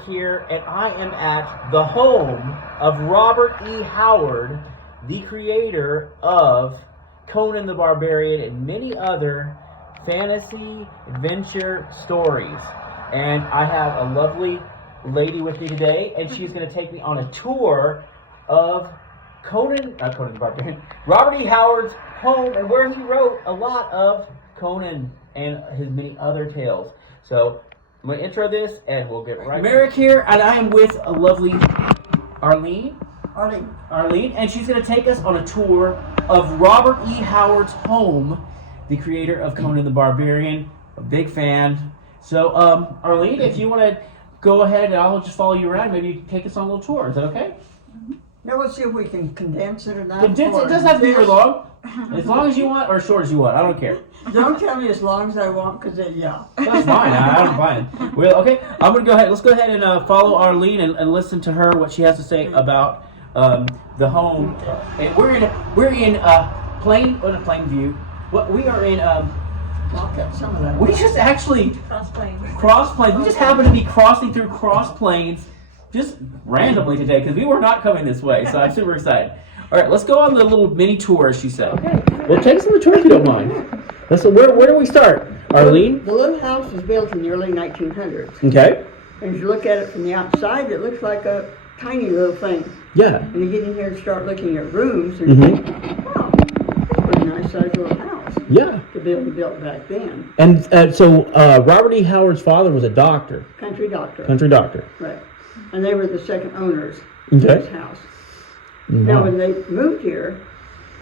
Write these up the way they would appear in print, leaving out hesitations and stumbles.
Merick here, and I am at the home of Robert E. Howard, the creator of Conan the Barbarian and many other fantasy adventure stories. And I have a lovely lady with me today, and she's going to take me on a tour of Conan the Barbarian, Robert E. Howard's home, and where he wrote a lot of Conan and his many other tales. So I'm going to intro this, and we'll get right. Merick here, and I am with a lovely Arlene, and she's going to take us on a tour of Robert E. Howard's home, the creator of Conan the Barbarian. A big fan. So, Arlene, if you want to go ahead, and I'll just follow you around. Maybe you can take us on a little tour. Is that okay? Now let's see if we can condense it or not. Condense it. It doesn't have to be very long. As long as you want, or as short as you want. I don't care. Don't tell me as long as I want, because yeah. That's fine. I don't mind. Well, okay. I'm gonna go ahead. Let's go ahead and follow Arlene and listen to her, what she has to say about the home. And we're in Plainview. What we are in. Lock up some of that. We just actually Cross Plains. We just happened to be crossing through Cross Plains just randomly today because we were not coming this way. So I'm super excited. All right, let's go on the little mini tour, as she said. Okay. Well, take us on the tour if you don't mind. Where do we start, Arlene? The little house was built in the early 1900s. Okay. And if you look at it from the outside, it looks like a tiny little thing. Yeah. And you get in here and start looking at rooms, and you think, wow, that's a pretty nice sized little house. Yeah. To be built back then. And so Robert E. Howard's father was a doctor. Country doctor. Country doctor. Right. And they were the second owners of this house. Mm-hmm. Now, when they moved here,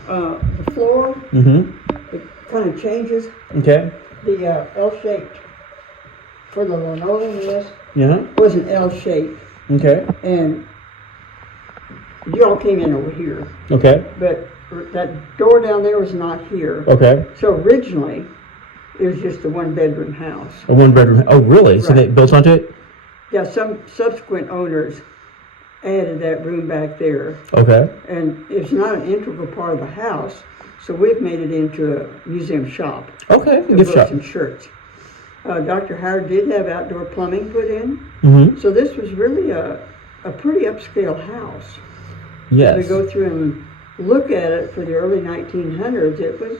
the floor, it kind of changes. Okay. The L-shaped, where the linoleum is, Yeah. was an L-shape. Okay. And you all came in over here. Okay. But that door down there was not here. Okay. So originally, it was just a one-bedroom house. A one-bedroom. Oh, really? Right. So they built onto it? Yeah, some subsequent owners added that room back there. Okay. And it's not an integral part of the house, so we've made it into a museum shop. Okay, Gift shop. And shirts. Dr. Howard did have outdoor plumbing put in, so this was really a pretty upscale house. Yes. To go through and look at it for the early 1900s, it was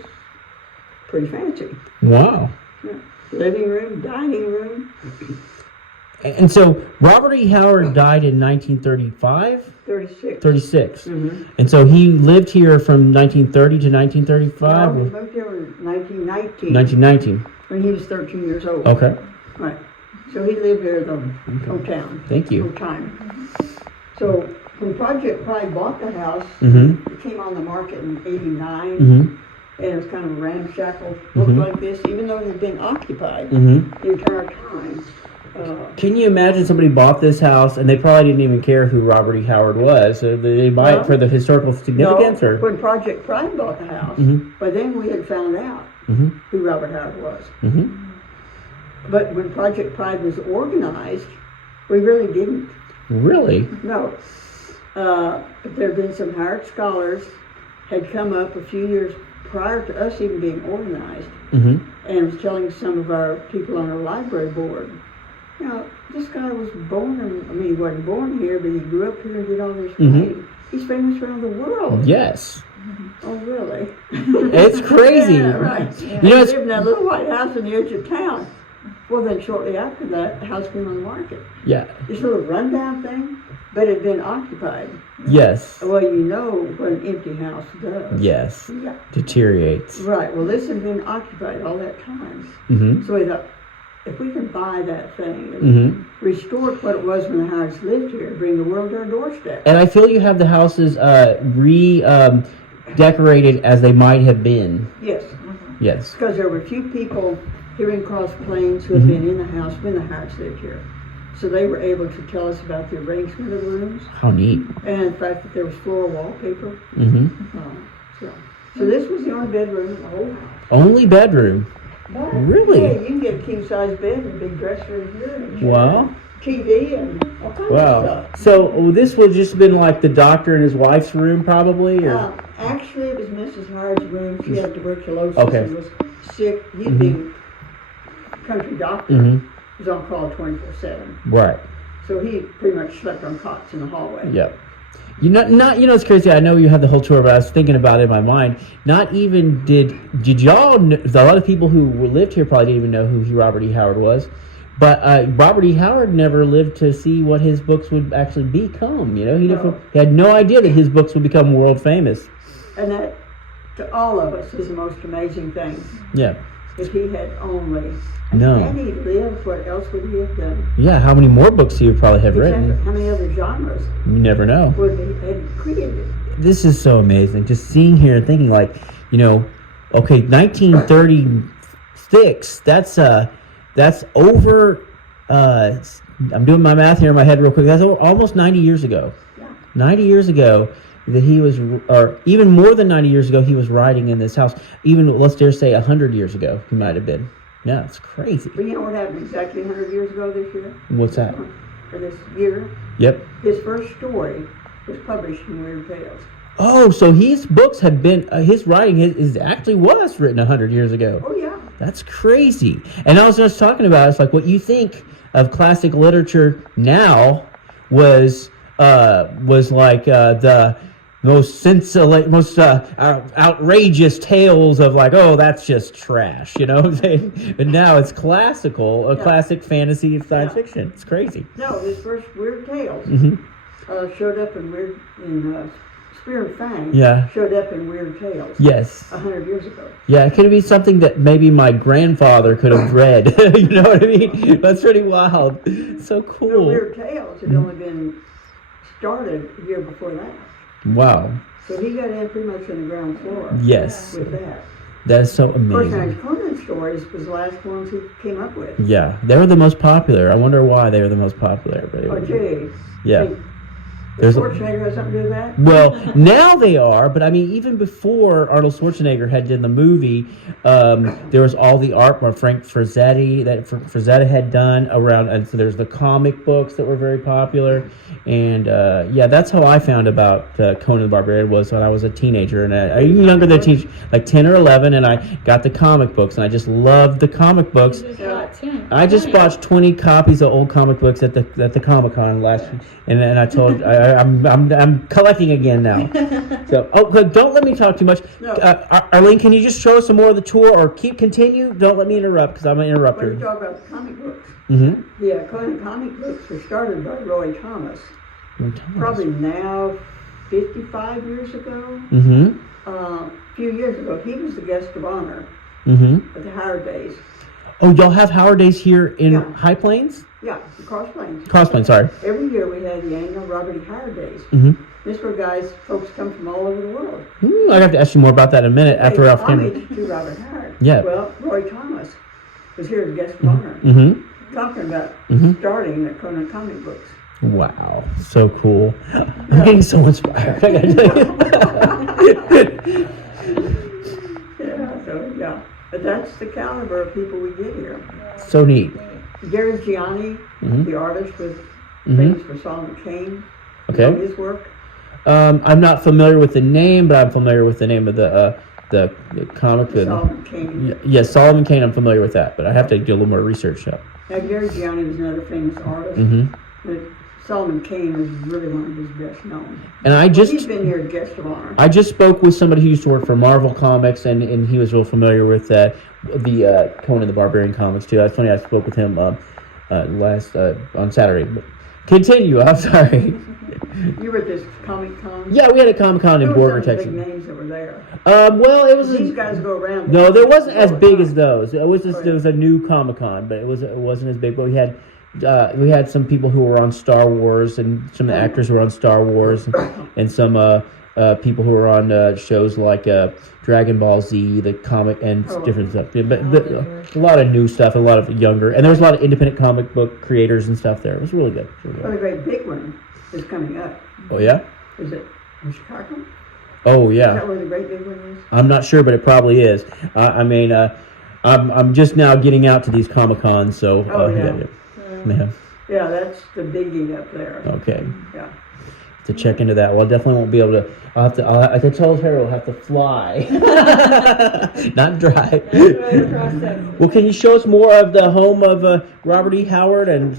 pretty fancy. Wow. Yeah. Living room, dining room. And so Robert E. Howard died in 1935? 36. 36. And so he lived here from 1930 to 1935? No, he moved here in 1919. 1919. When he was 13 years old. Okay. Right. So he lived there the whole town. Thank you. Whole time. So when Project Pride bought the house, it came on the market in 89. And it was kind of ramshackle, looked like this, even though it had been occupied the entire time. Can you imagine somebody bought this house and they probably didn't even care who Robert E. Howard was? So they buy it for the historical significance? No, or when Project Pride bought the house, by then we had found out who Robert Howard was. But when Project Pride was organized, we really didn't. Really? No. But there had been some Howard scholars had come up a few years prior to us even being organized, and was telling some of our people on our library board, you know, this guy was born, he wasn't born here, but he grew up here and did all this writing. He's famous around the world. Yes. Oh, really? It's crazy. Yeah, right. Yeah. You know, lived in that little white house on the edge of town. Well, then shortly after that, the house came on the market. Yeah. This little rundown thing, but it had been occupied. Yes. Well, you know what an empty house does. Yes. Yeah. Deteriorates. Right. Well, this had been occupied all that time. So we thought, if we can buy that thing and restore what it was when the Howards lived here, bring the world to our doorstep. And I feel you have the houses decorated as they might have been. Yes. Yes. Because there were a few people here in Cross Plains who had been in the house when the Howards lived here. So they were able to tell us about the arrangement of the rooms. How neat. And the fact that there was floor wallpaper. So this was the only bedroom in the whole house. Only bedroom? But, really? Yeah, you can get a king-size bed and a big dresser in here. And wow. TV and all kinds of stuff. So this would just been like the doctor and his wife's room probably? Or? Actually, it was Mrs. Howard's room. She had tuberculosis and was sick. He'd been country doctor. Was on call 24/7. Right. So he pretty much slept on cots in the hallway. Yep. It's crazy. I know you have the whole tour, but I was thinking about it in my mind. Not even did y'all? A lot of people who lived here probably didn't even know who Robert E. Howard was. But Robert E. Howard never lived to see what his books would actually become. He had no idea that his books would become world famous. And that, to all of us, is the most amazing thing. Yeah. If he had only. No. Had he lived, what else would he have done? Yeah, how many more books he would probably have written? How many other genres? You never know. Would he have created? This is so amazing. Just seeing here and thinking, okay, 1936. That's over. I'm doing my math here in my head real quick. That's almost 90 years ago. Yeah. 90 years ago that he was, or even more than 90 years ago, he was writing in this house. Even, let's dare say, 100 years ago, he might have been. Yeah, it's crazy. But you know what happened exactly 100 years ago this year? What's that? For this year? Yep. His first story was published in Weird Tales. Oh, so his books have been, his writing was written 100 years ago. Oh, yeah. That's crazy. And I was just talking about, it's like what you think of classic literature now was like the most outrageous tales of that's just trash, what I'm saying? But now it's classical, classic fantasy science fiction. It's crazy. No, his first Weird Tales showed up in Spear and Fang showed up in Weird Tales. Yes. 100 years ago. Yeah, it could be something that maybe my grandfather could have read. You know what I mean? That's pretty wild. So cool. No, Weird Tales had only been started a year before that. Wow. So he got in pretty much on the ground floor. Yes. With that. That is so amazing. Of course, now his Conan stories was the last ones he came up with. Yeah, they were the most popular. I wonder why they were the most popular. But gee. Yeah. Schwarzenegger has something to do with that? Well, now they are, but I mean, even before Arnold Schwarzenegger had done the movie, there was all the art by Frank Frazetta that Frazetta had done around, and so there's the comic books that were very popular, and that's how I found about Conan the Barbarian was when I was a teenager, and even younger than a teenager, like 10 or 11, and I got the comic books, and I just loved the comic books. I just bought 20 copies of old comic books at the Comic-Con last week, and then I told I'm collecting again now. So don't let me talk too much. No. Arlene, can you just show us some more of the tour, or continue? Don't let me interrupt, because I'm gonna interrupt When her. you talk about the comic books, Mm-hmm. the Conan comic books were started by Roy Thomas. Probably now 55 years ago. Mm-hmm. A few years ago, he was the guest of honor at the Howard Days. Oh, y'all have Howard Days here in High Plains? Yeah, the Cross Plains. Cross Plains, sorry. Every year we had the annual Robert E. Howard Days. Mm-hmm. This is where folks come from all over the world. I have to ask you more about that in a minute after we're off camera. Homage to Robert Howard. Yeah. Well, Roy Thomas was here as guest of honor, talking about starting the Conan comic books. Wow, so cool. I'm getting so inspired. I gotta tell you. But that's the caliber of people we get here. So neat. Gary Gianni, the artist, was famous for Solomon Kane. Okay. You know his work? I'm not familiar with the name, but I'm familiar with the name of the comic. Solomon Kane. Yes, Solomon Kane, I'm familiar with that, but I have to do a little more research. Now, Gary Gianni was another famous artist, but Solomon Kane was really one of his best known. And he's been here as guest of honor. I just spoke with somebody who used to work for Marvel Comics, and he was real familiar with the Conan the Barbarian comics too. That's funny. I spoke with him last on Saturday. But continue. I'm sorry. You were at this Comic Con? Yeah, we had a Comic Con in Borger, Texas. Big names that were there. Well, it was. These guys go around. No, there wasn't as big as those. It was just it was a new Comic Con, but it wasn't as big. But we had some people who were on Star Wars, and some of the actors who were on Star Wars, and some people who were on shows like Dragon Ball Z, the comic, and different stuff. Yeah, but a lot of new stuff, a lot of younger, and there was a lot of independent comic book creators and stuff there. It was really good. Well, the great big one is coming up. Oh yeah? Is it in Chicago? Oh yeah. Is that where the great big one is? I'm not sure, but it probably is. I'm just now getting out to these Comic Cons, so Yeah, that's the biggie up there. Okay. Yeah. to check into that. Well, I definitely won't be able to. I told her I'll have to fly, not drive. Well, can you show us more of the home of Robert E. Howard and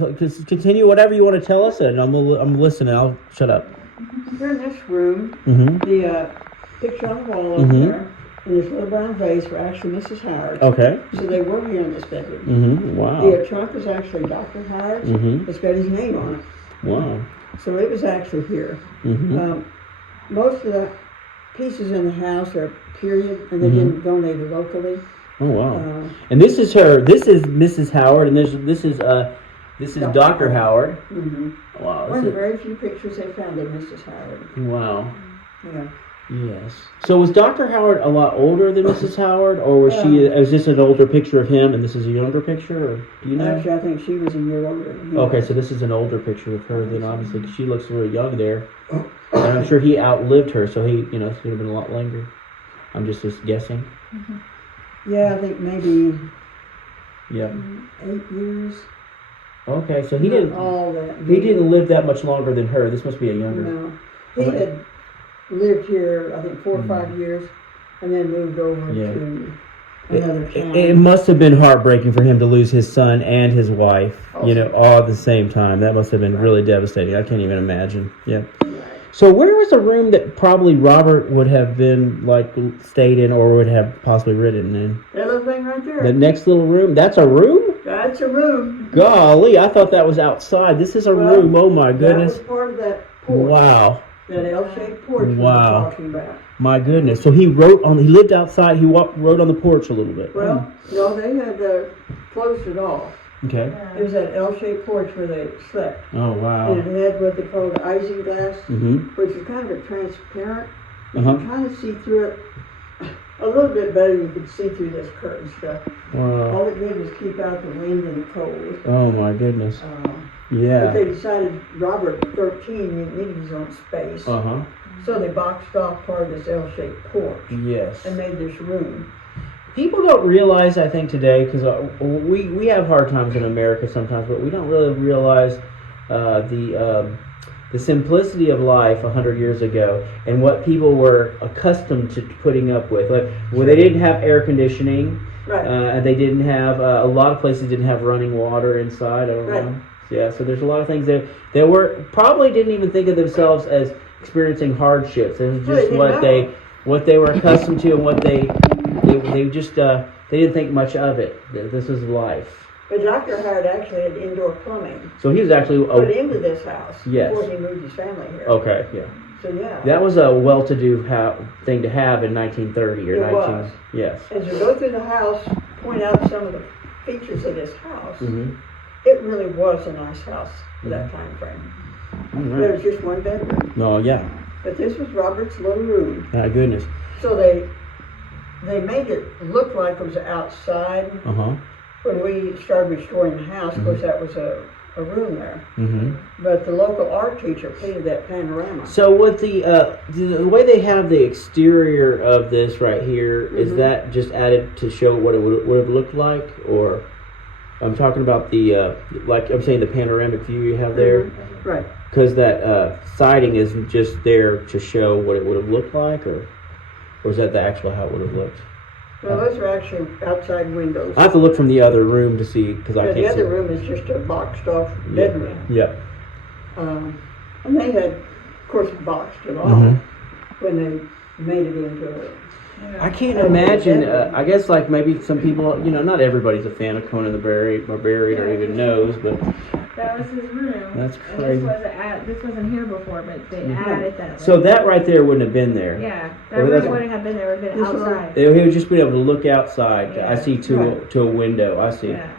continue whatever you want to tell us? And I'm listening. I'll shut up. We're in this room. Mm-hmm. The picture on the wall over there, and this little brown vase were actually Mrs. Howard. Okay. So they were here in this bedroom. Mm-hmm. Wow. The trunk was actually Dr. Howard's. Mm-hmm. It's got his name on it. Wow. So it was actually here. Mm-hmm. Most of the pieces in the house are period, and they didn't donate it locally. Oh wow! And this is her. This is Mrs. Howard, and this is Dr. Howard. Mm-hmm. Wow! One of the very few pictures they found of Mrs. Howard. Wow. Yeah. Yes. So was Dr. Howard a lot older than Mrs. Howard, or was she? Is this an older picture of him, and this is a younger picture, or do you know? Actually, I think she was a year older than him. Okay, so this is an older picture of her. Then obviously she looks very young there, and I'm sure he outlived her, so he, it's going to have been a lot longer. I'm just guessing. Mm-hmm. Yeah, I think maybe. Yeah. 8 years. Okay, so he didn't. All that. He didn't live that much longer than her. This must be a younger. No, he had lived here, I think, 4 or 5 years, and then moved over to another town. It must have been heartbreaking for him to lose his son and his wife, all at the same time. That must have been really devastating. I can't even imagine. Yeah. So where was a room that probably Robert would have been, stayed in or would have possibly written in? That little thing right there. The next little room? That's a room? That's a room. Golly, I thought that was outside. This is a room. Oh, my goodness. That was part of that porch. Wow. That L-shaped porch we were talking about. My goodness. So he lived outside. He wrote on the porch a little bit. Well, no, they had closed it off. Okay. It was that L-shaped porch where they slept. Oh, wow. And it had what they called isinglass, which is kind of a transparent. You can kind of see through it a little bit better than you could see through this curtain stuff. Wow. All it did was keep out the wind and the cold. Oh, my goodness. Yeah. But they decided Robert, 13, needed his own space. So they boxed off part of this L-shaped porch. Yes. And made this room. People don't realize, I think, today, because we have hard times in America sometimes, but we don't really realize the simplicity of life 100 years ago and what people were accustomed to putting up with. They didn't have air conditioning, and they didn't have, a lot of places didn't have running water inside. I don't know. Yeah, so there's a lot of things that were probably didn't even think of themselves as experiencing hardships. It was just what they were accustomed to and what they just they didn't think much of it. This is life. But Dr. Howard actually had indoor plumbing. So he was actually put into this house before he moved his family here. Okay, yeah. So yeah. That was a well-to-do thing to have in 1930 or it 19. Was. Yes. As you go through the house, point out some of the features of this house. It really was a nice house for that time frame. There was just one bedroom. Oh yeah. But this was Robert's little room. My goodness. So they made it look like it was outside. When we started restoring the house, of course, that was a room there. But the local art teacher painted that panorama. So with the way they have the exterior of this right here, is that just added to show what it would have looked like, or? I'm talking about the, like I'm saying, the panoramic view you have there. Right. Because that siding isn't just there to show what it would have looked like, or is that the actual how it would have looked? Well, those are actually outside windows. I have to look from the other room to see, because I can't see. The other room is just a boxed off bedroom. Yeah. And they had, of course, boxed it off when they made it into a... I can't imagine, I guess maybe some people, not everybody's a fan of Conan the Barbarian or even knows, but... That was his room. That's crazy. This wasn't here before, but they added that. So that right there wouldn't have been there. Yeah, that room wouldn't have been there. It would have been outside. He would just be able to look outside. Yeah. I see to a window. I see. Yeah.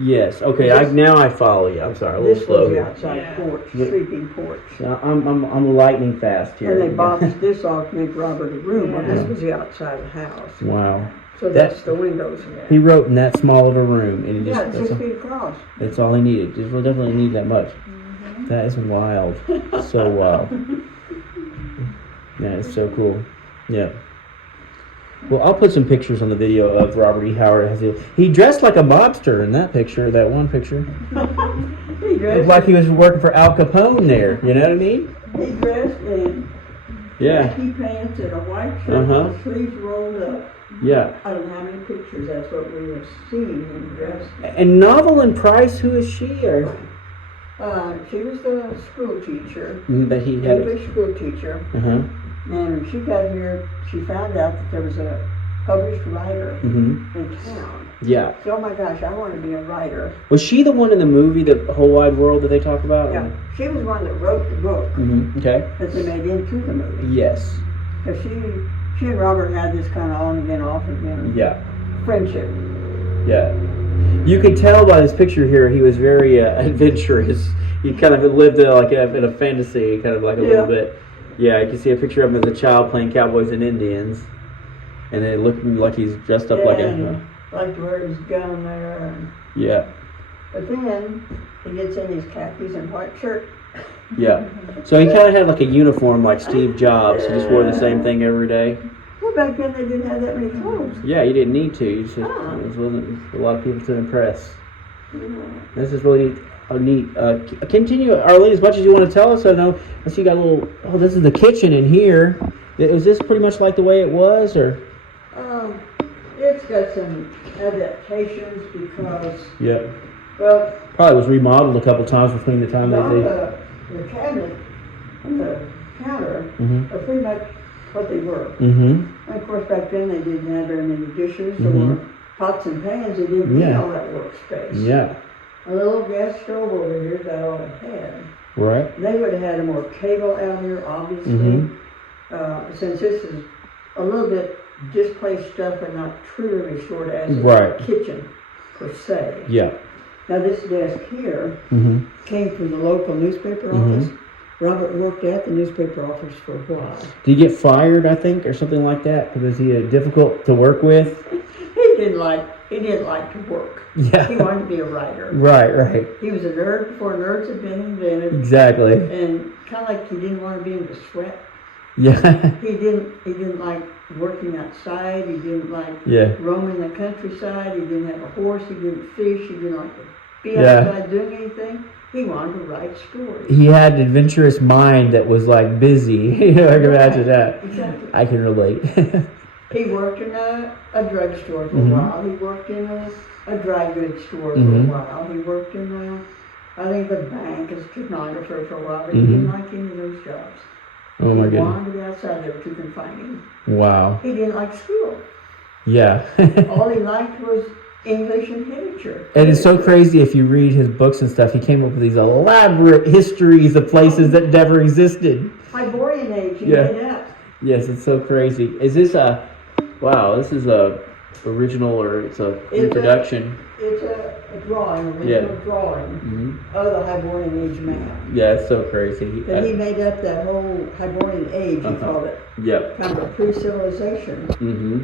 Yes. Okay. Now I follow you. I'm sorry. A little slow. This was the outside porch, sleeping porch. I'm lightning fast here. And they boxed this off to make Robert a room. Well, this was the outside of the house. Wow. So that's the windows in there. He wrote in that small of a room, and it's 6 feet across. That's all he needed. We'll definitely need that much. That is wild. So wild. Yeah, it's so cool. Yeah. Well, I'll put some pictures on the video of Robert E. Howard. He dressed like a mobster in that picture, that one picture. He dressed Like he was working for Al Capone there. You know what I mean? He dressed in khaki pants and a white shirt with sleeves rolled up. Yeah. I don't know how many pictures. That's what we have seen him dressed. And Novel and Price, who is she? Or she was the school teacher. That he had. English school teacher. Uh-huh. And when she got here, she found out that there was a published writer in town. Yeah. So, oh my gosh, I want to be a writer. Was she the one in the movie, The Whole Wide World, that they talk about? Yeah. She was one that wrote the book Okay. that they made into the movie. Yes. Because she and Robert had this kind of on again, off again friendship. Yeah. You can tell by this picture here, he was very adventurous. He kind of lived like in a fantasy, kind of like a little bit. Yeah, you can see a picture of him as a child playing cowboys and Indians. And it looked like he's dressed up like a... like to wear his gun there. And, but then he gets in his khakis and white shirt. Yeah. So he kind of had like a uniform like Steve Jobs. He just wore the same thing every day. Well, back then they didn't have that many clothes. Yeah, you didn't need to. You just, it wasn't a lot of people to impress. This is really neat. Continue, Arlene, as much as you want to tell us. I know. I see you got a little. Oh, this is the kitchen in here. Was this pretty much like the way it was, or? It's got some adaptations because. Yeah. Well. Probably was remodeled a couple times between the time they did. The cabinet and the counter are pretty much what they were. And of course, back then they didn't have very many dishes or pots and pans. They didn't need all that workspace. Yeah. A little gas stove over here is all it had. Right. They would have had more cable out here, obviously. Since this is a little bit displaced stuff and not truly restored as a kitchen per se. Yeah. Now this desk here came from the local newspaper office. Robert worked at the newspaper office for a while. Did he get fired, I think, or something like that? Was he difficult to work with? He didn't like to work. Yeah. He wanted to be a writer. Right. He was a nerd before nerds had been invented. Exactly. And kind of like he didn't want to be in the sweat. Yeah. He didn't like working outside. He didn't like roaming the countryside. He didn't have a horse. He didn't fish. He didn't like to be outside doing anything. He wanted to write stories. He had an adventurous mind that was like busy. I can imagine that. Exactly. I can relate. He worked in a drugstore for a while. He worked in a dry goods store for a while. He worked in I think the bank as a stenographer for a while, but he didn't like any of those jobs. Oh my goodness. He wanted to be outside. They were too confining. Wow. He didn't like school. Yeah. All he liked was English and literature. And it's so crazy if you read his books and stuff. He came up with these elaborate histories of places that never existed. Hyborian age, he made up. Yes, it's so crazy. Is this wow, this is a original or it's a reproduction? It's a drawing, original drawing of the Hyborian age map. Yeah, it's so crazy. And he made up that whole Hyborian age, he called it. Yep. Kind of a pre-civilization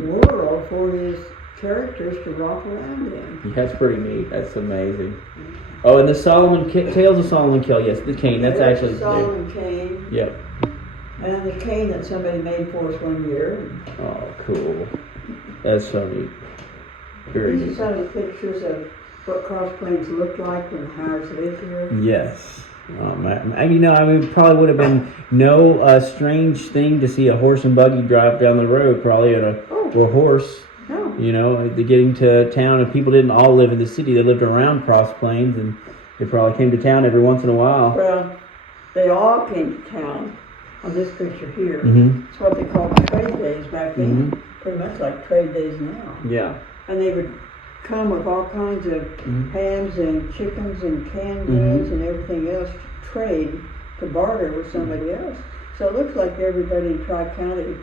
world for his characters to romp around in. Yeah, that's pretty neat. That's amazing. Oh, and the Tales of Solomon Kill. Yes, the cane. That's actually the Solomon cane. Yep. And the cane that somebody made for us one year. Oh, cool. That's so neat. These are some of the pictures of what Cross Plains looked like when Howards lived here. Yes. Probably would have been no strange thing to see a horse and buggy drive down the road, probably on a horse. No. You know, getting to town, and people didn't all live in the city. They lived around Cross Plains, and they probably came to town every once in a while. Well, they all came to town on this picture here. It's what they called trade days back then. Pretty much like trade days now. Yeah. And they would come with all kinds of hams and chickens and canned goods and everything else to trade, to barter with somebody else. So it looks like everybody in Tri-County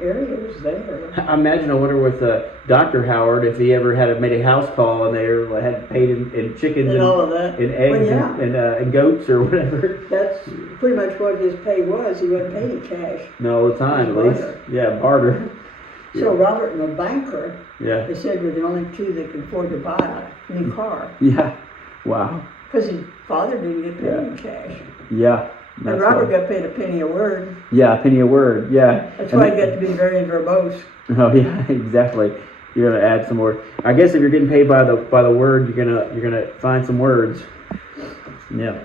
area was there. I wonder with Dr. Howard, if he ever had made a house call and they had paid in chickens and all of that, and eggs and goats or whatever. That's pretty much what his pay was. He wasn't paid in cash. No, all the time at least. Yeah, barter. So Robert and the banker, they said were the only two that could afford to buy a new car. Yeah. Wow. Because his father didn't get paid in cash. Yeah. And Robert got paid a penny a word. Yeah, a penny a word. Yeah. That's why he got to be very verbose. Oh yeah, exactly. You're gonna add some more. I guess if you're getting paid by the word, you're gonna find some words. Yeah.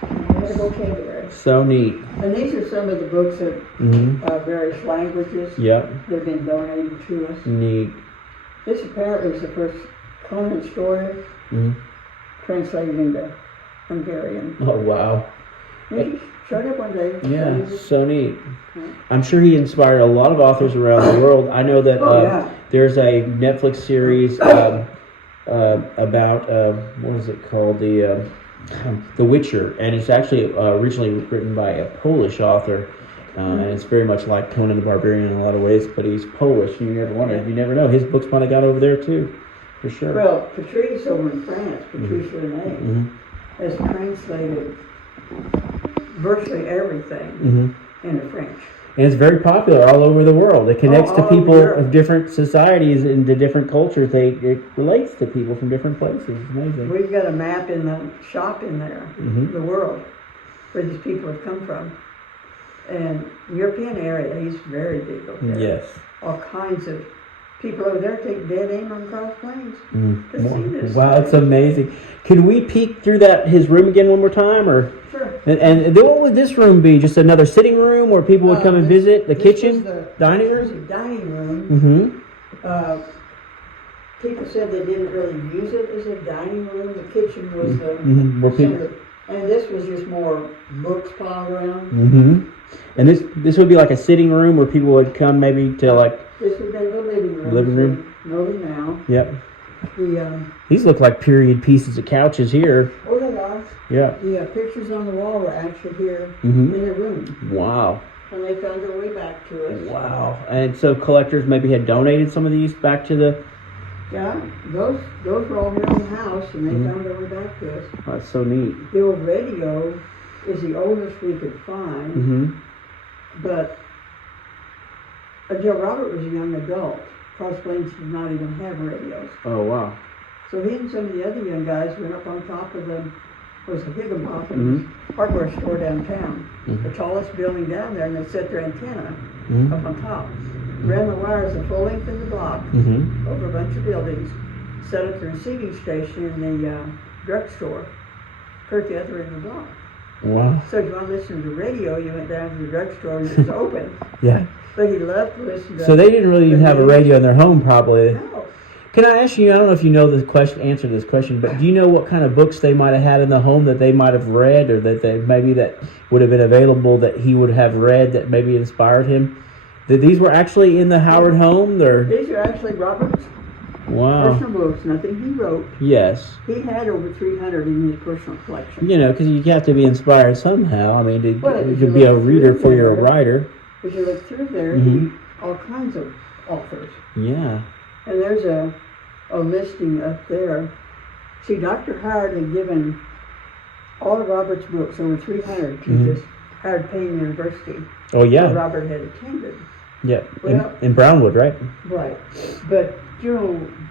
That's a vocabulary. So neat. And these are some of the books of various languages. Yep. They've been donated to us. Neat. This apparently is the first Conan story translated into Hungarian. Oh wow. He showed up one day. Yeah, so neat. I'm sure he inspired a lot of authors around the world. I know that there's a Netflix series about what is it called, The Witcher, and it's actually originally written by a Polish author, and it's very much like Conan the Barbarian in a lot of ways, but he's Polish. You never know. His books might have got over there too, for sure. Well, Patrice over in France, Patrice Rene, has translated virtually everything into French. And it's very popular all over the world. It connects to people of different societies and to different cultures. It relates to people from different places. It's amazing. We've got a map in the shop in there, the world, where these people have come from. And European area, he's very big over there. Yes. All kinds of people over there take dead aim on cross planes to see this. Wow, it's amazing. Can we peek through his room again one more time, or? Sure. And then what would this room be? Just another sitting room where people would come and visit? The kitchen? Dining room? This was a dining room. People said they didn't really use it as a dining room. The kitchen was and this was just more books piled around. And this would be like a sitting room where people would come maybe to like... This would be the living room. Living room? Over now. Yep. These look like period pieces of couches here. Oh, they are. Yeah. The pictures on the wall were actually here in the room. Wow. And they found their way back to us. Wow. And so collectors maybe had donated some of these back to the... Yeah, those were all here in the house, and they found their way back to us. Oh, that's so neat. The old radio is the oldest we could find, but until Robert was a young adult, Cross Plains did not even have radios. Oh, wow. So he and some of the other young guys went up on top of the Higginbotham's hardware store downtown, the tallest building down there, and they set their antenna up on top. Ran the wires the full length of the block over a bunch of buildings, set up the receiving station in the drugstore, at the other end of the block. Wow. So if you want to listen to the radio, you went down to the drugstore and it was open. Yeah. But he loved to listen to. So they didn't really even have a radio in their home, probably. No. Can I ask you? I don't know if you know the answer to this question, but do you know what kind of books they might have had in the home that they might have read, or that that would have been available that he would have read that maybe inspired him? That these were actually in the Howard home? These are actually Robert's personal books, nothing he wrote. Yes. He had over 300 in his personal collection. Because you have to be inspired somehow. I mean, to be a reader for your writer. If you look through there, all kinds of authors. Yeah. And there's a listing up there. See, Dr. Howard had given all of Robert's books, over 300, to this Howard Payne University. Oh, yeah. That Robert had attended. Yeah, Well, in Brownwood, right? Right. But,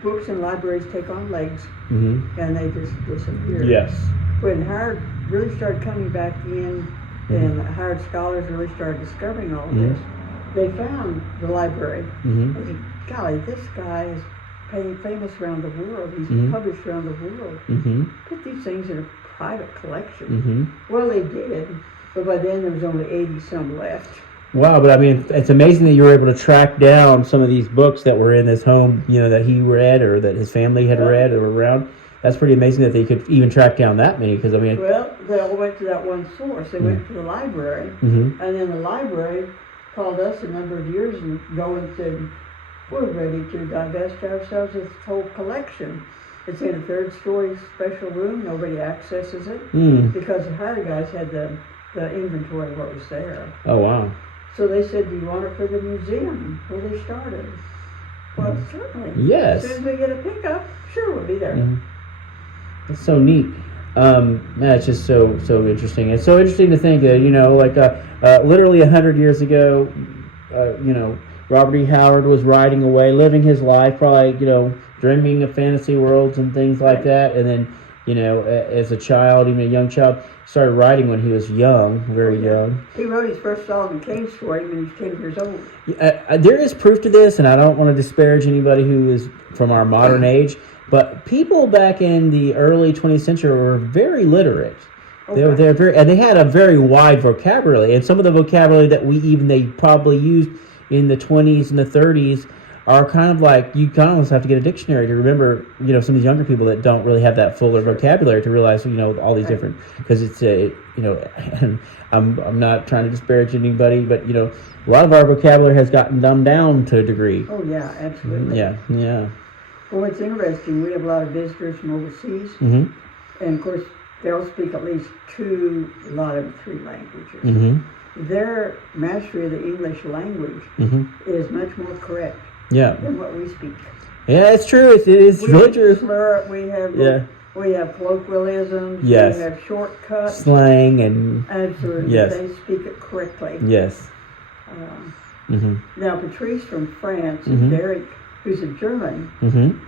books in libraries take on legs, and they just disappear. Yes. When Howard really started coming back in, and Howard scholars really started discovering all this, they found the library. They said, golly, this guy is famous around the world. He's published around the world. Put these things in a private collection. Well, they did, but by then there was only 80-some left. Wow, but I mean, it's amazing that you were able to track down some of these books that were in this home, that he read or that his family had read or were around. That's pretty amazing that they could even track down that many, because I mean... Well, they all went to that one source. They went to the library, and then the library called us a number of years ago and said, we're ready to divest ourselves of this whole collection. It's in a third-story special room. Nobody accesses it because the Howard guys had the inventory of what was there. Oh, wow. So they said, do you want it for the museum where they started? Well, certainly. Yes. As soon as we get a pickup, sure, we'll be there. It's so neat. It's just so interesting. It's so interesting to think that, literally 100 years ago, Robert E. Howard was riding away, living his life, probably, dreaming of fantasy worlds and things like that. And then as a child, even a young child. Started writing when he was young, very young. He wrote his first Solomon Kane story when he was 10 years old. There is proof to this, and I don't want to disparage anybody who is from our modern age, but people back in the early 20th century were very literate. Okay. They're very, and they had a very wide vocabulary, and some of the vocabulary that they probably used in the 20s and the 30s are kind of like, you kind of almost have to get a dictionary to remember, some of these younger people that don't really have that fuller vocabulary to realize, all these different, because it's, and I'm not trying to disparage anybody, but, a lot of our vocabulary has gotten dumbed down to a degree. Oh, yeah, absolutely. Yeah. Well, it's interesting. We have a lot of visitors from overseas, and of course, they'll speak at least 2, a lot of 3 languages. Their mastery of the English language is much more correct than what we speak. Yeah, it's true. It is really true. We have colloquialisms. Yes. We have shortcuts. Slang and absolutely. Yes. They speak it correctly. Yes. Now, Patrice from France and Merick, who's a German,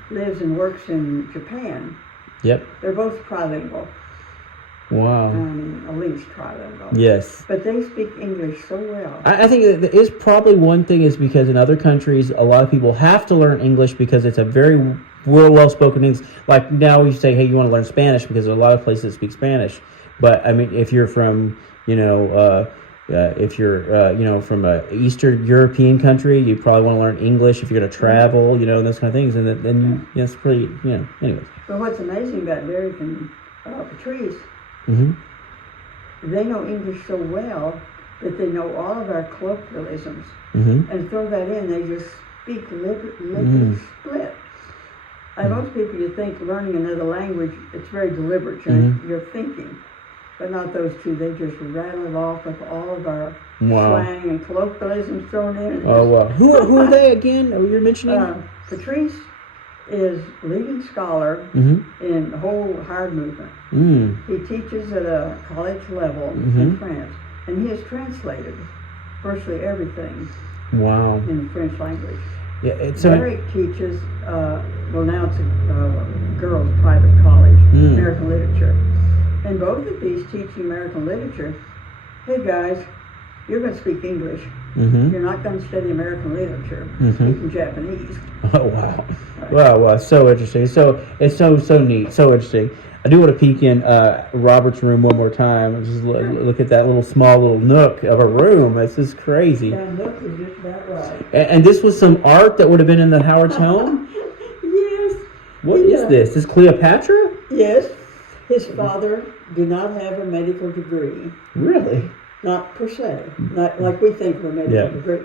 lives and works in Japan. Yep. They're both trilingual. Wow. At least trilingual. Yes. But they speak English so well. I think that is probably one thing is because in other countries, a lot of people have to learn English because it's a very well-spoken English. Like now you say, hey, you want to learn Spanish because there are a lot of places that speak Spanish. But, I mean, if you're from, from an Eastern European country, you probably want to learn English if you're going to travel, those kind of things. And then it's pretty, anyway. But what's amazing about Merick and Patrice, they know English so well that they know all of our colloquialisms. And throw that in, they just speak literally split. And most people, you think learning another language, it's very deliberate. You're thinking. But not those two. They just rattle it off with all of our slang and colloquialisms thrown in. Oh, wow. Who are they again? You're mentioning? Patrice is leading scholar in the whole hard movement. He teaches at a college level in France, and he has translated virtually everything in the French language. Yeah, Merick teaches, now it's a girls' private college, American literature. And both of these teaching American literature, hey guys, you're going to speak English. You're not going to study American literature. Speaking Japanese. Oh, wow. Wow, so interesting. So it's so neat, so interesting. I do want to peek in Robert's room one more time and just look at that small little nook of a room. It's just crazy. That nook is just about right. And this was some art that would have been in the Howard's home? Yes. What is this? Is Cleopatra? Yes. His father did not have a medical degree. Really? Not per se. Not like we think of a medical degree.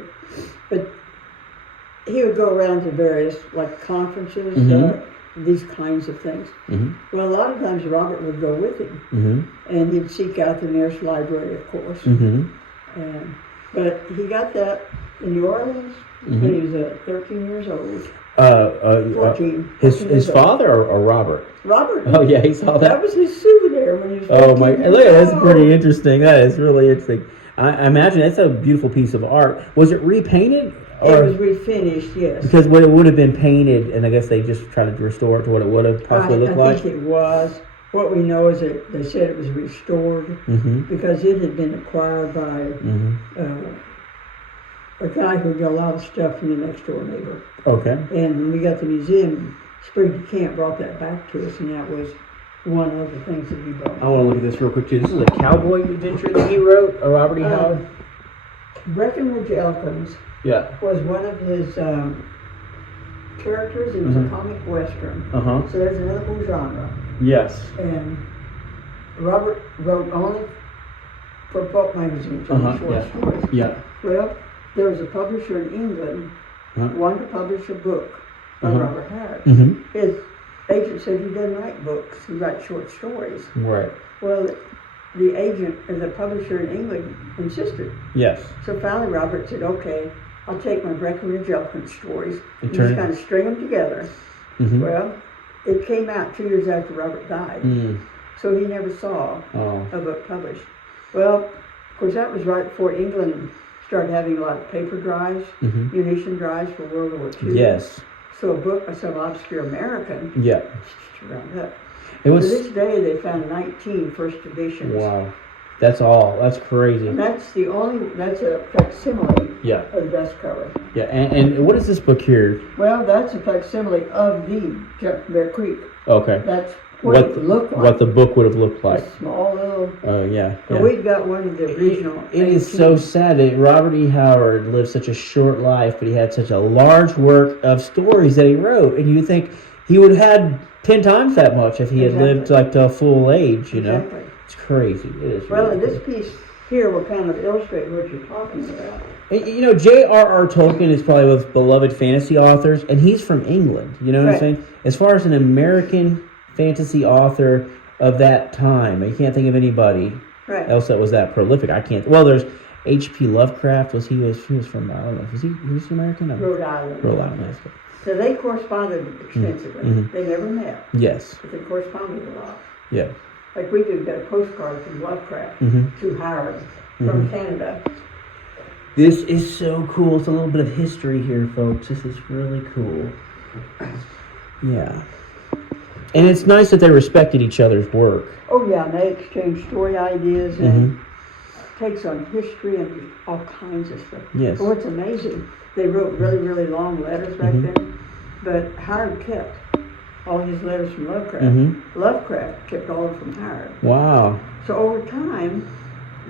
But he would go around to various conferences, these kinds of things. Well, a lot of times Robert would go with him, and he'd seek out the nearest library, of course. But he got that in New Orleans when he was 13 years old. 14. His father or Robert? Robert. Oh yeah, he saw that. That was his souvenir when he was 14. Oh my! Look, that's pretty interesting. That is really interesting. I imagine that's a beautiful piece of art. Was it repainted? It was refinished, yes. Because what it would have been painted, and I guess they just tried to restore it to what it would have possibly looked like. I think it was. What we know is that they said it was restored because it had been acquired by a guy who got a lot of stuff from the next door neighbor. Okay. And when we got the museum, Spring Camp brought that back to us, and that was one of the things that he brought. I want to look at this real quick too. This is a cowboy adventure that he wrote, Robert E. Howard. Breckenridge Elkins was one of his characters. It was a comic western. So there's another whole genre. Yes. And Robert wrote only for pulp magazines, short stories. Yeah. Well, there was a publisher in England wanted to publish a book by Robert Howard. His agent said he doesn't write books; he writes short stories. Right. Well, the agent or the publisher in England insisted. Yes. So finally, Robert said, "Okay, I'll take my Breckenridge Elkins stories and just kind of string them together." Well, it came out 2 years after Robert died, so he never saw a book published. Well, of course, that was right before England started having a lot of paper drives, munition drives for World War II. Yes. So a book by some obscure American. Yeah. Round up. It was. To this day, they found 19 first editions. Wow. That's all. That's crazy. And that's a facsimile Yeah. of the dust cover. Yeah, and what is this book here? Well, that's a facsimile of the Bear Creek. Okay. That's what it looked like. What the book would have looked like. A small little. Oh, yeah. So we've got one of the original. It is so sad that Robert E. Howard lived such a short life, but he had such a large work of stories that he wrote. And you would think he would have had 10 times that much if he had lived like to a full age, you know? Exactly. It's crazy. It is. Well, really and this piece here will kind of illustrate what you're talking about. And, you know, J.R.R. Tolkien is probably one of the beloved fantasy authors, and he's from England. You know what I'm saying? As far as an American fantasy author of that time, you can't think of anybody else that was that prolific. I can't. Well, there's H.P. Lovecraft. He was from, I don't know, was he American? No. Rhode Island. Rhode Island. Yes. So they corresponded extensively. Mm-hmm. They never met. Yes. But they corresponded a lot. Yeah. Like we did a postcard from Lovecraft to Howard from Canada. This is so cool. It's a little bit of history here, folks. This is really cool. Yeah. And it's nice that they respected each other's work. Oh, yeah. And they exchanged story ideas and takes on history and all kinds of stuff. Yes. But what's amazing, they wrote really, really long letters back then, but Howard kept all his letters from Lovecraft. Lovecraft kept all of them from Howard. Wow. So over time,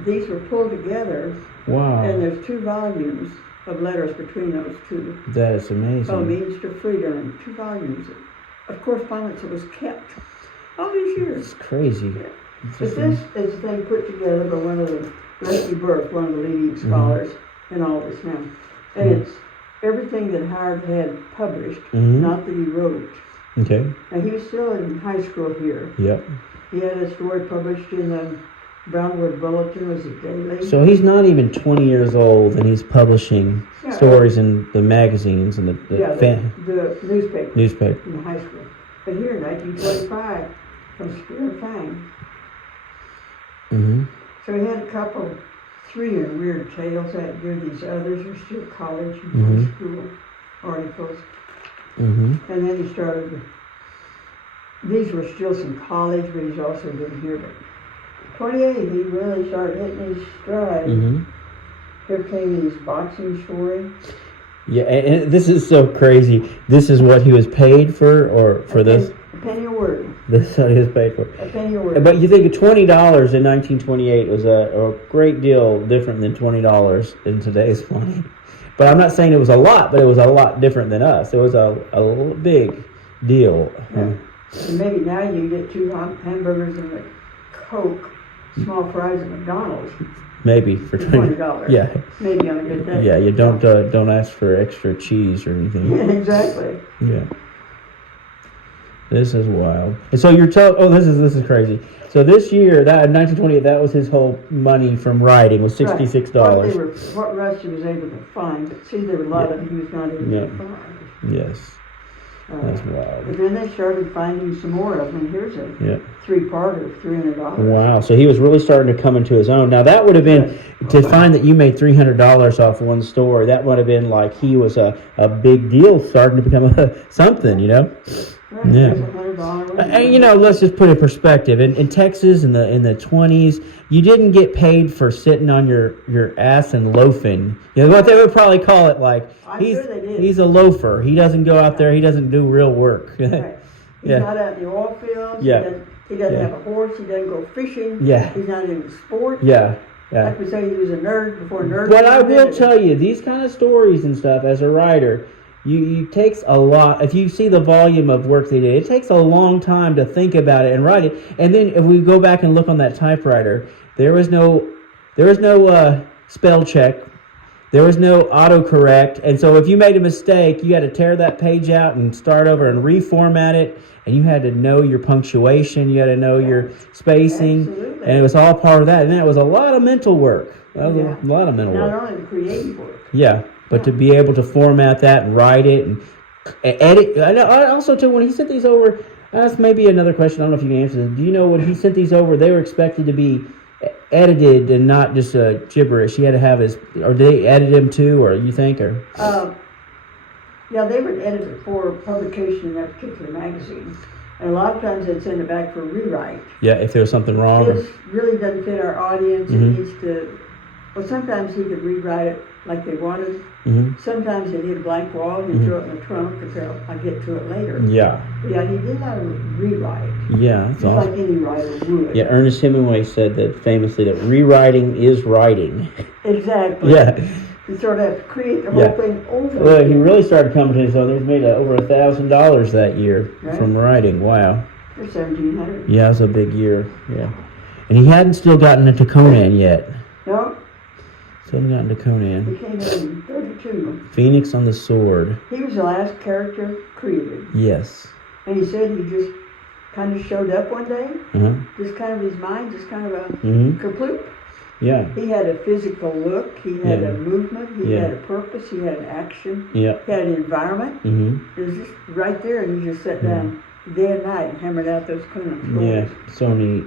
these were pulled together. Wow. And there's 2 volumes of letters between those two. That is amazing. Oh, Means to Freedom, and 2 volumes of correspondence that was kept all these years. It's crazy. Yeah. But this is a thing put together by one of the, Leslie Burke, one of the leading scholars in all this now. And it's everything that Howard had published, not that he wrote. Okay. And he was still in high school here. Yep. He had a story published in the Brownwood Bulletin, was it daily? So he's not even 20 years old, and he's publishing stories in the magazines and the newspaper. Newspaper. In high school. But here in 1925, from Spear and Fang. So he had a couple, 3 in Weird Tales that year. These others were still college and high school articles. And then he started, these were still some college, but he's also been here. But 28, he really started hitting his stride. Here came his boxing story. Yeah, and this is so crazy. This is what he was paid for, or for this? A penny a word. This is what he was paid for. A penny a word. But you think $20 in 1928 was a great deal different than $20 in today's money. But I'm not saying it was a lot, but it was a lot different than us. It was a big deal. Yeah. And maybe now you get 2 hamburgers and a Coke, small fries at McDonald's. Maybe for $20. Yeah. Maybe on a good day. Yeah, you don't ask for extra cheese or anything. Yeah, exactly. Yeah. This is wild. And so you're this is crazy. So this year, that in 1928, that was his whole money from writing was $66. Right. What Rusty was able to find. But see, there were a lot of he was not able to find. Yes. That's wild. But then they started finding some more of them. And here's a 3-parter, $300. Wow. So he was really starting to come into his own. Now that would have been, to find that you made $300 off one story, that would have been like he was a big deal starting to become something, you know? Right, yeah. $100. You know, let's just put it in perspective. In Texas in the 20s, you didn't get paid for sitting on your ass and loafing. You know what they would probably call it, like he's a loafer. He doesn't go out there. He doesn't do real work. Right. He's not out in the oil fields. Yeah. He doesn't have a horse. He doesn't go fishing. Yeah. He's not into sports. Yeah. Yeah. Like we say, he was a nerd before nerd. But I will tell you, these kind of stories and stuff, as a writer, it takes a lot. If you see the volume of work they did, it takes a long time to think about it and write it. And then if we go back and look on that typewriter, there was no spell check. There was no autocorrect. And so if you made a mistake, you had to tear that page out and start over and reformat it. And you had to know your punctuation. You had to know your spacing. Absolutely. And it was all part of that. And that was a lot of mental work. That was a lot of mental work. Not only the creative work. Yeah. But to be able to format that and write it and edit. I also, too, when he sent these over, that's maybe another question. I don't know if you can answer this. Do you know when he sent these over, they were expected to be edited and not just gibberish? He had to have or did they edit him too, or you think, or? Yeah, they were edited for publication in that particular magazine. And a lot of times they'd send it back for rewrite. Yeah, if there was something wrong. This really doesn't fit our audience. It Mhm. needs to. Well, sometimes he could rewrite it like they wanted. Hmm. Sometimes they'd hit a blank wall. He'd throw it in the trunk and say, "I'll get to it later." Yeah. But yeah, he did have a rewrite. Yeah, that's Just awesome. like any writer would. Yeah, Ernest Hemingway said that famously that rewriting is writing. Exactly. Yeah. You sort of have to create the whole Yeah. thing over Well, he again. really started coming to his own. He's made over $1,000 that year Right. from writing. Wow. For 1700. Yeah, it was a big year. Yeah. And he hadn't still gotten into Conan yet. No, Still hadn't gotten to he Conan. came in 32. Phoenix on the Sword. He was the last character created. Yes. And he said he just kind of showed up one day, Uh-huh. just kind of his mind, just kind of a Mm-hmm. kaploop. Yeah. He had a physical look, he had Yeah. a movement, he Yeah. had a purpose, he had an action, Yeah. he had an environment. Mm-hmm. It was just right there, and he just sat down day and night and hammered out those Conan stories. Yeah. So neat.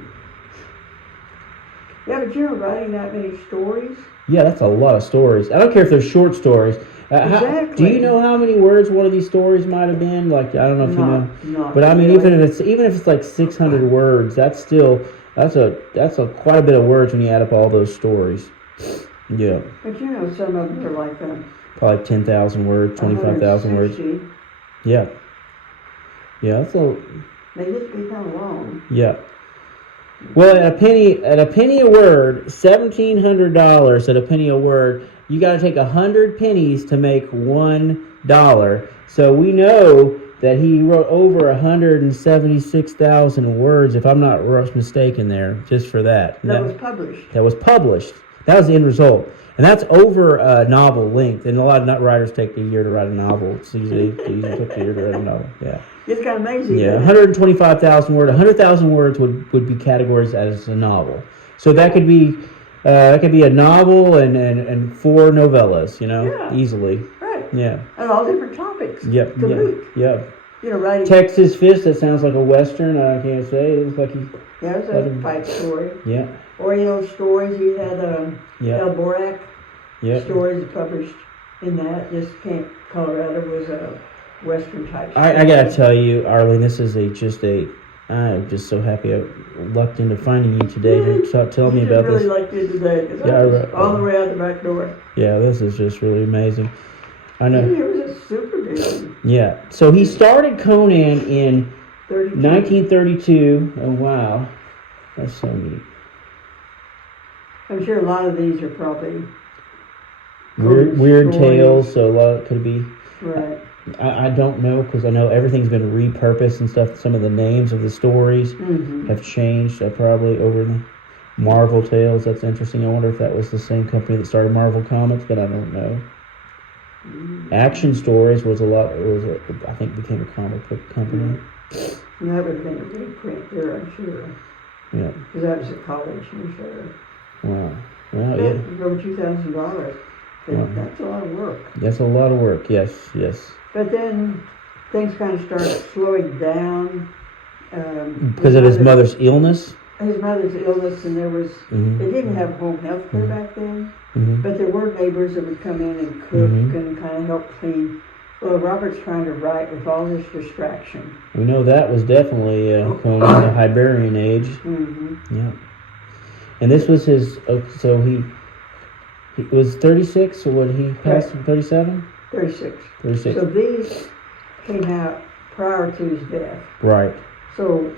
Yeah, but you know, writing that many stories, Yeah, that's a lot of stories. I don't care if they're short stories. Exactly. Do you know how many words one of these stories might have been? Like, I don't know if you know. not But I mean, really. even if it's like 600 words, that's still that's a quite a bit of words when you add up all those stories. Yeah, But you know, some of them are like probably 10,000 words, 25,000 words. 160. Yeah, yeah, that's a They just become long. yeah. Well, at a penny a word, $1,700 at a penny a word. You got to take 100 pennies to make $1. So we know that he wrote over 176,000 words, if I'm not mistaken there, just for that. That was published. That was published. That was the end result. And that's over a novel length. And a lot of writers take a year to write a novel. It usually took a year to write a novel. Yeah. It's kind of amazing. Yeah, isn't it? 125,000 words. 100,000 words would be categorized as a novel. So that could be a novel and 4 novellas. You know, Yeah. easily. Right. Yeah. And all different topics. Yep. To Yeah. boot. Yeah. You know, writing. Texas Fist. That sounds like a western. I can't say. It looks like he. Yeah, it was a fight story. Yeah. Oriental stories. You had Yeah. El Borak Yeah. stories published in that. This Colorado was a Western type. I gotta tell you, Arlene, this is I'm just so happy I lucked into finding you today to tell me about really this. liked it today because Yeah, I was right. all the way out the back door. Yeah, this is just really amazing. I know. It was a super dude. Yeah. So he started Conan in 32. 1932. Oh wow, that's so neat. I'm sure a lot of these are probably Weird stories. tales. So a lot could be. Right. I don't know because I know everything's been repurposed and stuff. Some of the names of the stories Mm-hmm. have changed. Probably over the Marvel tales. That's interesting. I wonder if that was the same company that started Marvel Comics, but I don't know. Action Stories I think became a comic book company. And that would have been a reprint there, I'm sure. Yeah. Because that was a college newsletter. Wow. Wow. Yeah. Over $2,000. Wow. That's a lot of work. That's a lot of work. Yes. Yes. But then things kind of started slowing down. Because of his mother's illness. His mother's illness, and there was, Mhm. they didn't have home health care back then, Mhm. but there were neighbors that would come in and cook Mhm. and kind of help clean. Well, Robert's trying to write with all this distraction. We know that was definitely Conan, the Hibernian age. Mm-hmm. Yeah. And this was his. So he was 36. So what he passed? 37. 36. 36. So these came out prior to his death. Right. So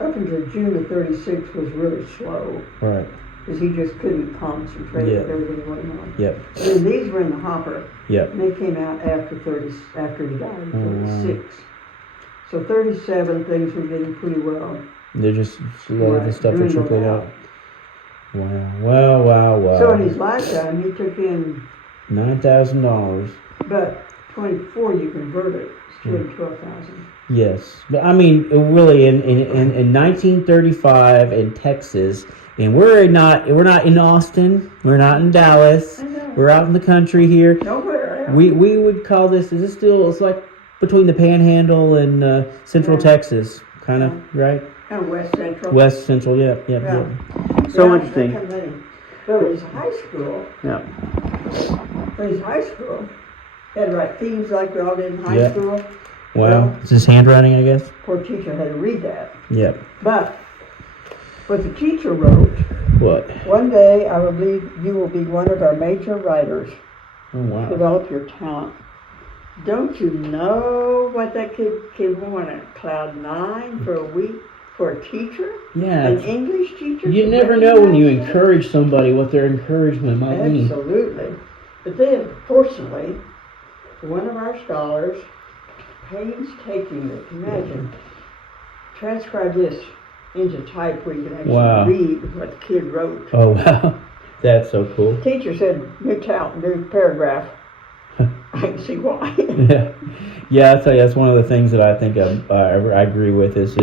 up until June of 36 was really slow Right. because he just couldn't concentrate Yeah. with everything going on. Yep. And these were in the hopper, Yep. and they came out after he died in Oh, wow. 36. So 37 things were getting pretty well. They're just a lot of the stuff that dwindled trickled out. Wow. So in his lifetime, he took in, $9,000. but 24 you convert it, it's 212,000. Yes, but I mean, really, in 1935 in Texas, and we're not in Austin, we're not in Dallas, I know. we're out in the country here. Nowhere else. We would call this. Is this still? It's like between the Panhandle and Central Yeah. Texas, kind of right. Kind of West Central. West Central, yeah. Yeah. So Yeah, interesting. that kind of thing. But his high school, Yeah. he had to write themes like we all did in high Yeah. school. Wow. It's his handwriting, I guess? Poor teacher had to read that. Yep. But what the teacher wrote, What? one day I will believe you will be one of our major writers. Oh, wow. Develop your talent. Don't you know what that kid want at cloud 9 for a week for a teacher? Yeah. An English teacher? You never know when you encourage somebody what their encouragement might mean. Absolutely. But then, fortunately, one of our scholars painstakingly, imagine, transcribe this into type where you can actually read what the kid wrote. Oh, wow. That's so cool. The teacher said, new paragraph. I can see why. Yeah, I'll tell you, that's one of the things that I think I agree with is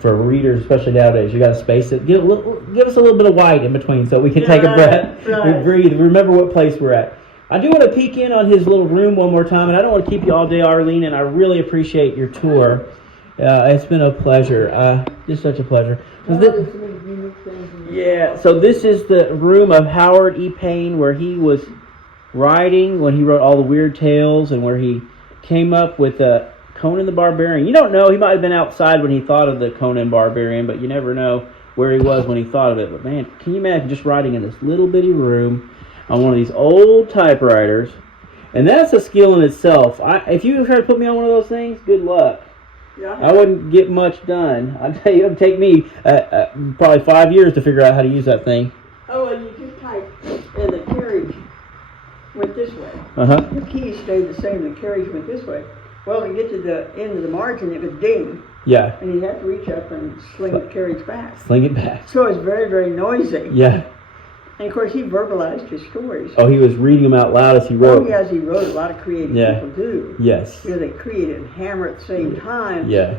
for readers, especially nowadays, you got to space it. Give us a little bit of white in between so we can take a breath, we breathe, remember what place we're at. I do want to peek in on his little room one more time, and I don't want to keep you all day, Arlene, and I really appreciate your tour. It's been a pleasure, just such a pleasure. So this is the room of Howard E. Payne where he was writing, when he wrote all the weird tales, and where he came up with Conan the Barbarian. You don't know, he might have been outside when he thought of the Conan Barbarian, but you never know where he was when he thought of it. But man, can you imagine just writing in this little bitty room on one of these old typewriters? And that's a skill in itself. If you try to put me on one of those things, good luck. I wouldn't get much done. I tell you, it would take me probably 5 years to figure out how to use that thing. Oh, well, you just type, and the carriage went this way. The keys stayed the same, the carriage went this way. Well, to get to the end of the margin, it would ding. Yeah. And you'd have to reach up and sling the carriage back. Sling it back. So it's very, very noisy. Yeah. And of course, he verbalized his stories. Oh, he was reading them out loud as he wrote. Oh, yes, he wrote. A lot of creative people do. Yes. You know, they created and hammer at the same time. Yeah.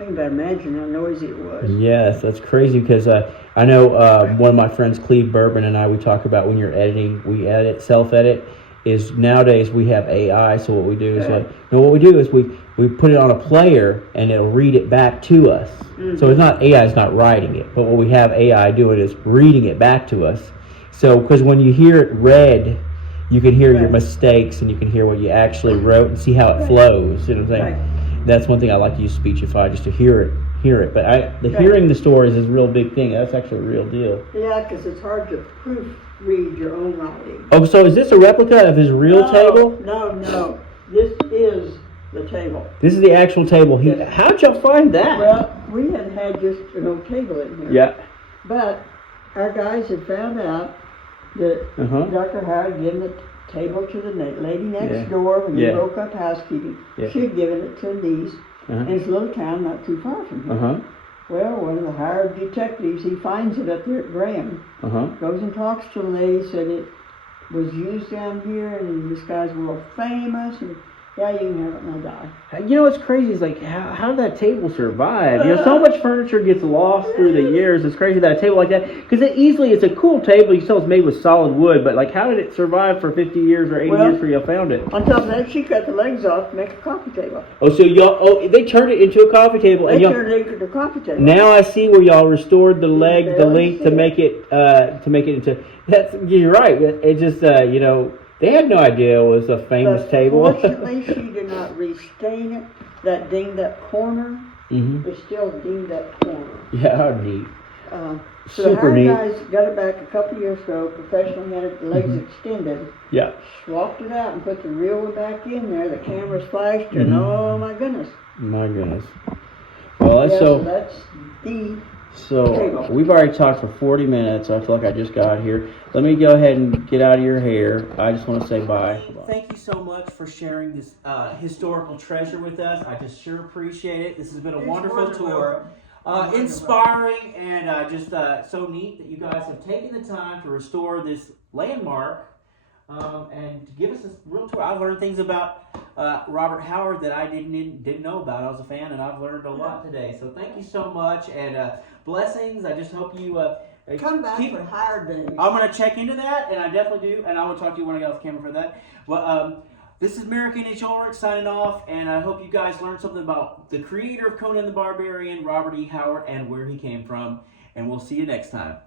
I can about imagine how noisy it was. Yes, that's crazy because I know one of my friends, Cleve Bourbon, and I, we talk about when you're editing, we self-edit, is nowadays we have AI, so what we do is we put it on a player and it'll read it back to us. So it's not AI is not writing it, but what we have AI doing is reading it back to us. So because when you hear it read, you can hear your mistakes and you can hear what you actually wrote and see how it flows. You know what I'm saying? That's one thing I like to use Speechify, just to hear it. But hearing the stories is a real big thing. That's actually a real deal. Yeah, because it's hard to proofread your own writing. Oh, so is this a replica of his real table? No. This is the table. This is the actual table. How'd y'all find that? Well, we had just an old table in here. Yeah. But our guys had found out that Dr. Howard gave the table to the lady next door when he broke up housekeeping. She had given it to these, and it's a little town not too far from here. Well, one of the hired detectives, he finds it up there at Graham. Goes and talks to the lady, said it was used down here, and this guy's world famous, and you can have it, and I die. You know what's crazy is like how did that table survive? You know, so much furniture gets lost through the years. It's crazy that a table like that, because it's a cool table. You can tell it's made with solid wood, but like how did it survive for 50 years or 80 years before y'all found it? On top of that, she cut the legs off to make a coffee table. Oh, so they turned it into a coffee table. They turned it into a coffee table. Now I see where y'all restored the length to make it into. You're right. It just they had no idea it was a famous table. Fortunately, she did not restain it. That dinged up corner is still dinged up corner. Yeah, how neat. So Super neat. Guys got it back a couple years ago, professionally had it, the legs extended. Yeah. Swapped it out and put the real one back in there. The cameras flashed and oh my goodness. My goodness. Well, so that's the So we've already talked for 40 minutes. I feel like I just got here. Let me go ahead and get out of your hair. I just want to say bye. Thank you so much for sharing this historical treasure with us. I just sure appreciate it. This has been a wonderful tour. Inspiring and just so neat that you guys have taken the time to restore this landmark and to give us a real tour. I've learned things about Robert Howard that I didn't know about. I was a fan, and I've learned a lot today. So thank you so much, and blessings. I just hope you come back for higher days. I'm going to check into that, and I definitely do, and I will talk to you when I get off the camera for that. Well, this is Merick Ulrik signing off, and I hope you guys learned something about the creator of Conan the Barbarian, Robert E. Howard, and where he came from. And we'll see you next time.